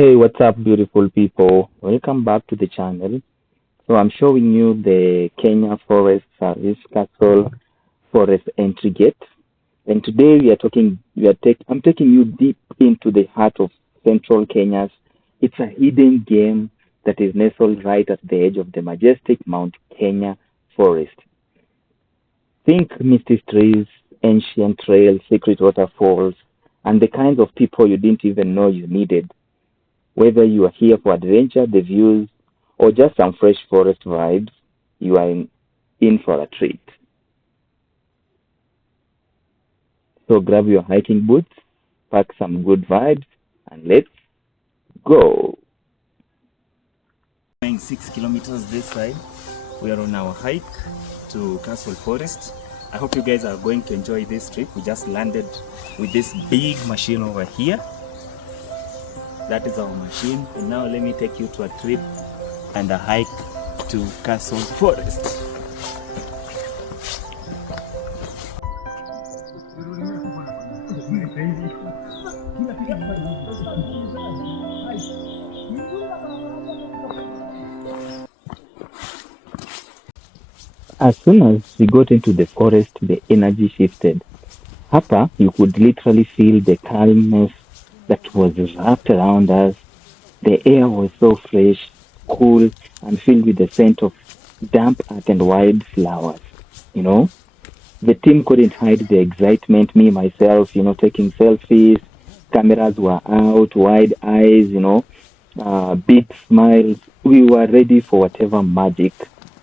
Hey, what's up, beautiful people? Welcome back to the channel. So I'm showing you the Kenya Forest Service Castle Forest Entry Gate, and today I'm taking you deep into the heart of central Kenya's. It's a hidden gem that is nestled right at the edge of the majestic Mount Kenya forest. Think misty trees, ancient trails, secret waterfalls, and the kinds of people you didn't even know you needed. Whether you are here for adventure, the views, or just some fresh forest vibes, you are in for a treat. So grab your hiking boots, pack some good vibes, and let's go. Going 6 kilometers this side. We are on our hike to Castle Forest. I hope you guys are going to enjoy this trip. We just landed with this big machine over here. That is our machine. And now let me take you to a trip and a hike to Castle Forest. As soon as we got into the forest, the energy shifted. Hapa, you could literally feel the calmness that was wrapped around us. The air was so fresh, cool, and filled with the scent of damp earth and wild flowers. You know, the team couldn't hide the excitement. Me, myself, taking selfies, cameras were out, wide eyes, big smiles. We were ready for whatever magic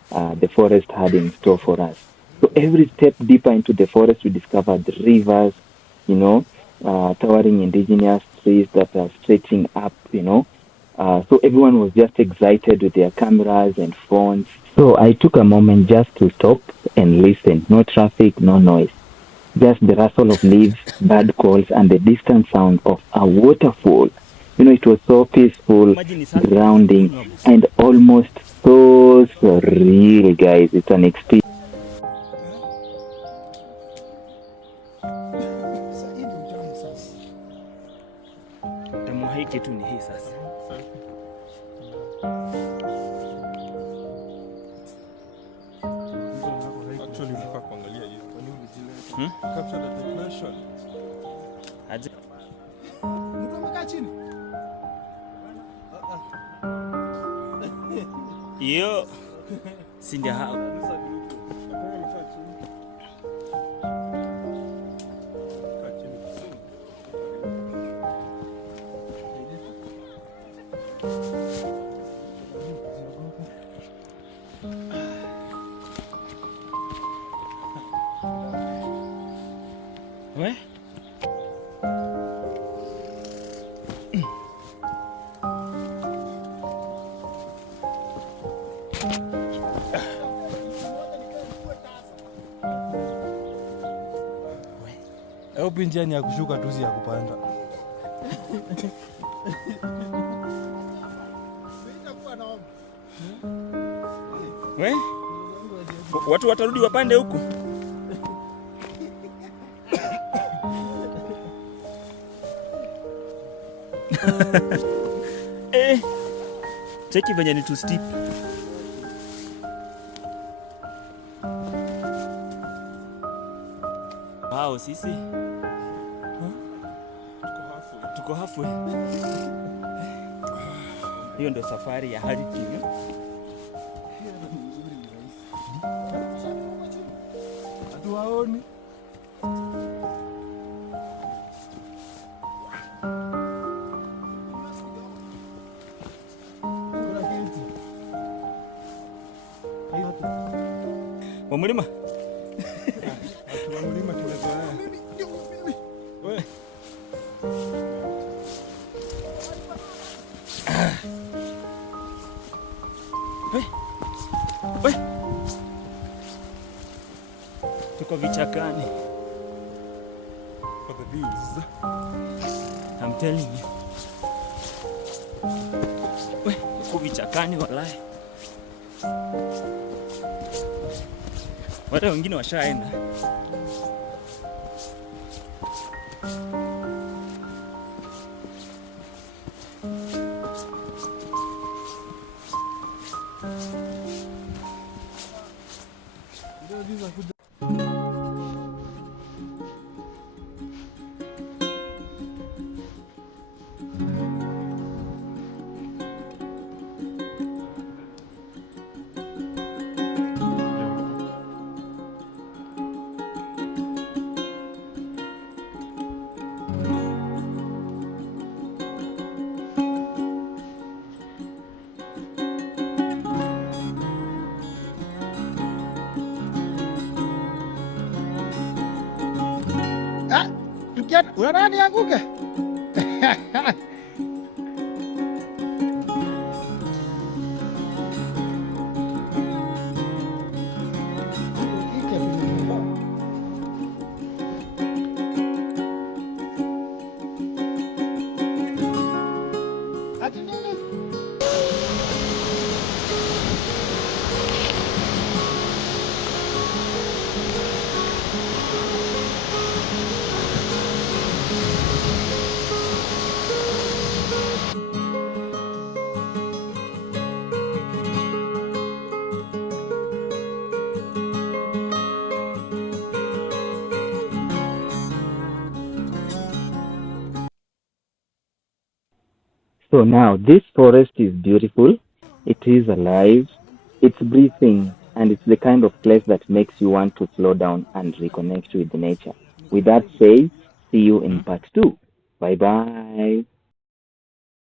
the forest had in store for us. So every step deeper into the forest, we discovered rivers, you know, towering indigenous trees that are stretching up. So everyone was just excited with their cameras and phones. So I took a moment just to stop and listen. No traffic, no noise. Just the rustle of leaves, bird calls, and the distant sound of a waterfall. It was so peaceful, grounding, and almost so surreal, guys. It's an experience. Yo, Cindy, how? Where? Au njiani ya kushuka tu si ya kupanda. We? Watu watarudi wapande huku. Cheki venye ni too steep. Wow, sisi tuko halfway. Hiyo ndo safari ya hiking. Hatuwaoni. Wamulima? Wamulima tumezoea. Wewe. We. Tuko vichakani. For the views. I'm telling you. We, tuko vichakani walai. Wale wengine washaenda. Unataka nianguke? Ati nini? So now this forest is beautiful, it is alive, it's breathing, and it's the kind of place that makes you want to slow down and reconnect with nature. With that said, see you in part 2. Bye bye.